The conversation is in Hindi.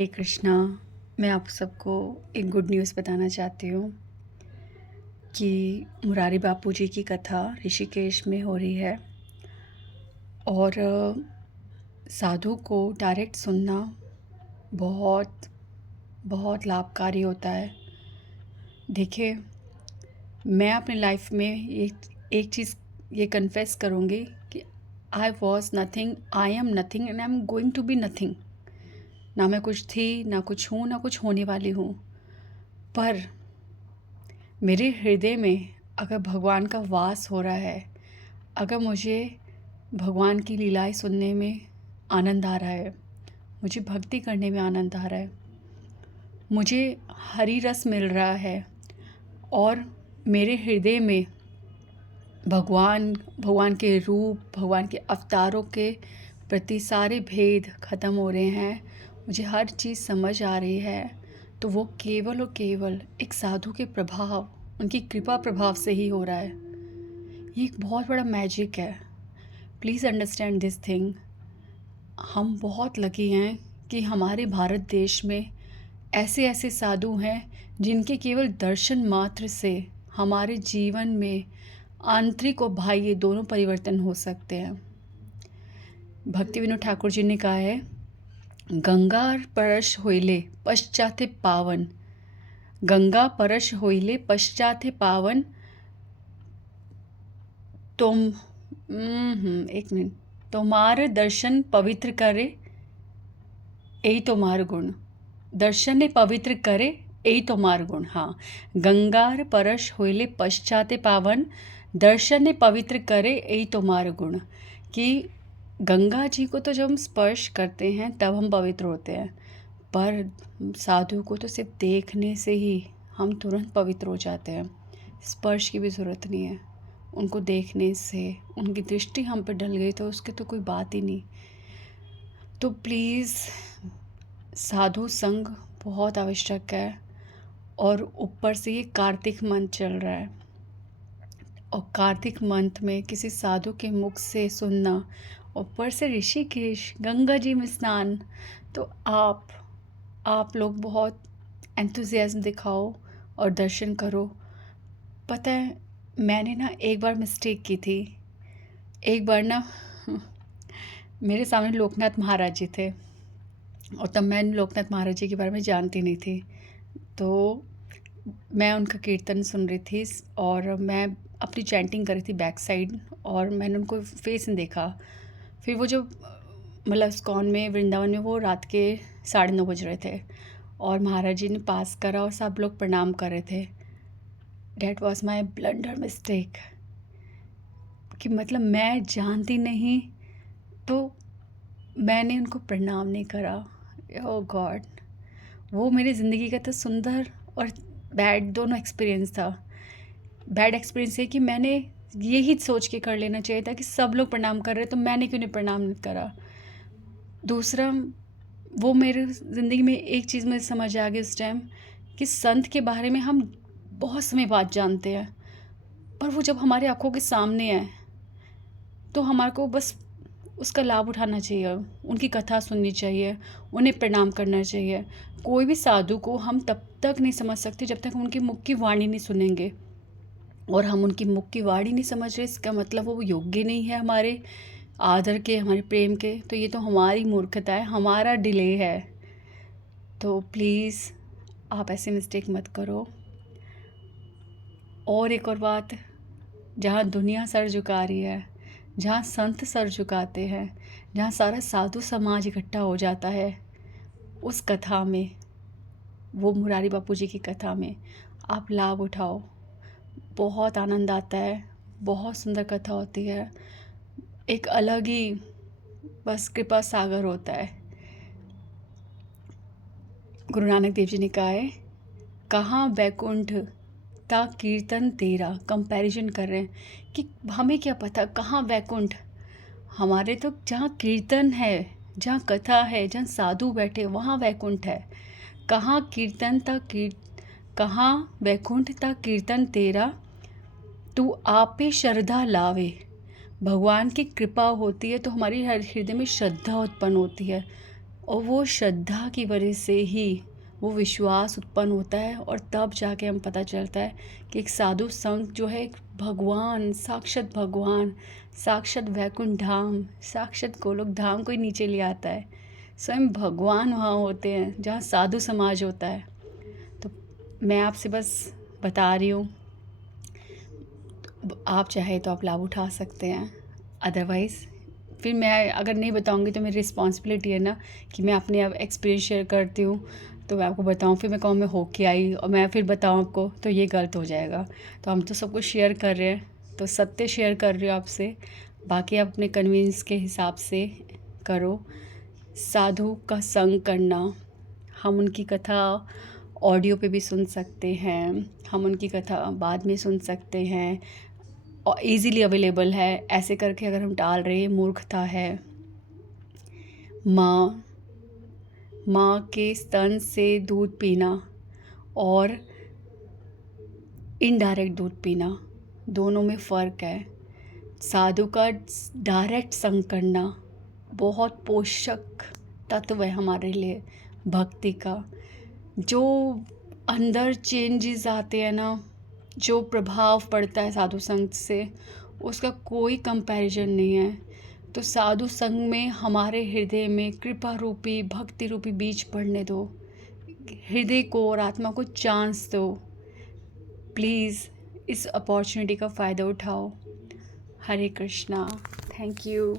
हे कृष्णा। मैं आप सबको एक गुड न्यूज़ बताना चाहती हूँ कि मुरारी बापू जी की कथा ऋषिकेश में हो रही है और साधु को डायरेक्ट सुनना बहुत बहुत लाभकारी होता है। देखिए, मैं अपनी लाइफ में एक चीज़ ये कन्फेस करूँगी कि I was nothing, I am nothing and I am going to be nothing. ना मैं कुछ थी, ना कुछ हूँ, ना कुछ होने वाली हूँ। पर मेरे हृदय में अगर भगवान का वास हो रहा है, अगर मुझे भगवान की लीलाएं सुनने में आनंद आ रहा है, मुझे भक्ति करने में आनंद आ रहा है, मुझे हरि रस मिल रहा है और मेरे हृदय में भगवान के रूप, भगवान के अवतारों के प्रति सारे भेद ख़त्म हो रहे हैं, मुझे हर चीज़ समझ आ रही है, तो वो केवल और केवल एक साधु के प्रभाव, उनकी कृपा प्रभाव से ही हो रहा है। ये एक बहुत बड़ा मैजिक है। Please understand this thing. हम बहुत लकी हैं कि हमारे भारत देश में ऐसे ऐसे साधु हैं जिनके केवल दर्शन मात्र से हमारे जीवन में आंतरिक और बाह्य दोनों परिवर्तन हो सकते हैं। भक्ति विनोद ठाकुर जी ने कहा है, गंगा परश होइले पश्चाते पावन, गंगा परश होइले पश्चाते पावन, तुम एक मिनट, तुम्हारे दर्शन पवित्र करे यही तुम्हार गुण, दर्शन ने पवित्र करे यही तुम्हार गुण। हाँ, गंगार परश होइले पश्चाते पावन, दर्शन ने पवित्र करे यही तुम्हार गुण। कि गंगा जी को तो जब हम स्पर्श करते हैं तब हम पवित्र होते हैं, पर साधु को तो सिर्फ देखने से ही हम तुरंत पवित्र हो जाते हैं। स्पर्श की भी ज़रूरत नहीं है, उनको देखने से उनकी दृष्टि हम पर डल गई तो उसकी तो कोई बात ही नहीं। तो प्लीज़, साधु संग बहुत आवश्यक है। और ऊपर से ये कार्तिक मंथ चल रहा है और कार्तिक मंथ में किसी साधु के मुख से सुनना, ऊपर से ऋषिकेश गंगा जी में स्नान, तो आप लोग बहुत एंथुजियाज्म दिखाओ और दर्शन करो। पता है, मैंने ना एक बार मिस्टेक की थी। एक बार ना मेरे सामने लोकनाथ महाराज जी थे और तब मैं लोकनाथ महाराज जी के बारे में जानती नहीं थी। तो मैं उनका कीर्तन सुन रही थी और मैं अपनी चैंटिंग कर रही थी बैक साइड, और मैंने उनको फेस नहीं देखा। फिर वो जो मतलब इस्कॉन में वृंदावन में वो रात के 9:30 बज रहे थे और महाराज जी ने पास करा और सब लोग प्रणाम कर रहे थे। That was my blunder mistake कि मतलब मैं जानती नहीं तो मैंने उनको प्रणाम नहीं करा। ओह गॉड, वो मेरी ज़िंदगी का तो सुंदर और बैड दोनों एक्सपीरियंस था। बैड एक्सपीरियंस है कि मैंने यही सोच के कर लेना चाहिए था कि सब लोग प्रणाम कर रहे तो मैंने क्यों नहीं प्रणाम नहीं करा। दूसरा, वो मेरे ज़िंदगी में एक चीज़ मुझे समझ आ गई उस टाइम कि संत के बारे में हम बहुत समय बाद जानते हैं, पर वो जब हमारे आँखों के सामने है तो हमारे को बस उसका लाभ उठाना चाहिए, उनकी कथा सुननी चाहिए, उन्हें प्रणाम करना चाहिए। कोई भी साधु को हम तब तक नहीं समझ सकते जब तक हम उनकी मुख की वाणी नहीं सुनेंगे, और हम उनकी मुख की वाणी नहीं समझ रहे, इसका मतलब वो योग्य नहीं है हमारे आदर के, हमारे प्रेम के। तो ये तो हमारी मूर्खता है, हमारा डिले है। तो प्लीज़ आप ऐसे मिस्टेक मत करो। और एक और बात, जहाँ दुनिया सर झुका रही है, जहाँ संत सर झुकाते हैं, जहाँ सारा साधु समाज इकट्ठा हो जाता है, उस कथा में, वो मुरारी बापू जी की कथा में आप लाभ उठाओ। बहुत आनंद आता है, बहुत सुंदर कथा होती है, एक अलग ही बस कृपा सागर होता है। गुरु नानक देव जी ने कहा है, कहाँ वैकुंठ ता कीर्तन तेरा। कंपैरिजन कर रहे हैं कि हमें क्या पता कहाँ वैकुंठ, हमारे तो जहाँ कीर्तन है, जहाँ कथा है, जहाँ साधु बैठे वहाँ वैकुंठ है। कहाँ कहाँ वैकुंठ ता कीर्तन तेरा, तू आपे श्रद्धा लावे। भगवान की कृपा होती है तो हमारी हर हृदय में श्रद्धा उत्पन्न होती है और वो श्रद्धा की वजह से ही वो विश्वास उत्पन्न होता है, और तब जाके हम पता चलता है कि एक साधु संत जो है एक भगवान, साक्षात वैकुंठ धाम, साक्षात गोलोक धाम को ही नीचे ले आता है। स्वयं भगवान वहाँ होते हैं जहाँ साधु समाज होता है। तो मैं आपसे बस बता रही हूँ, आप चाहे तो आप लाभ उठा सकते हैं, अदरवाइज़ फिर मैं अगर नहीं बताऊंगी तो मेरी रिस्पॉन्सिबिलिटी है ना कि मैं अपने अब एक्सपीरियंस शेयर करती हूँ, तो मैं आपको बताऊँ, फिर मैं कहूँ मैं होके आई और मैं फिर बताऊँ आपको, तो ये गलत हो जाएगा। तो हम तो सब कुछ शेयर कर रहे हैं, तो सत्य शेयर कर रही हूँ आपसे, बाकी आप अपने कन्वीनियंस के हिसाब से करो। साधु का संग करना, हम उनकी कथा ऑडियो पे भी सुन सकते हैं, हम उनकी कथा बाद में सुन सकते हैं, और इजीली अवेलेबल है। ऐसे करके अगर हम टाल रहे हैं, मूर्खता है। माँ के स्तन से दूध पीना और इनडायरेक्ट दूध पीना, दोनों में फ़र्क है। साधु का डायरेक्ट संग करना बहुत पोषक तत्व है हमारे लिए भक्ति का। जो अंदर चेंजेस आते हैं ना, जो प्रभाव पड़ता है साधु संग से, उसका कोई कंपैरिजन नहीं है। तो साधु संग में हमारे हृदय में कृपा रूपी, भक्ति रूपी बीज पड़ने दो, हृदय को और आत्मा को चांस दो। प्लीज़ इस अपॉर्चुनिटी का फ़ायदा उठाओ। हरे कृष्णा। Thank you.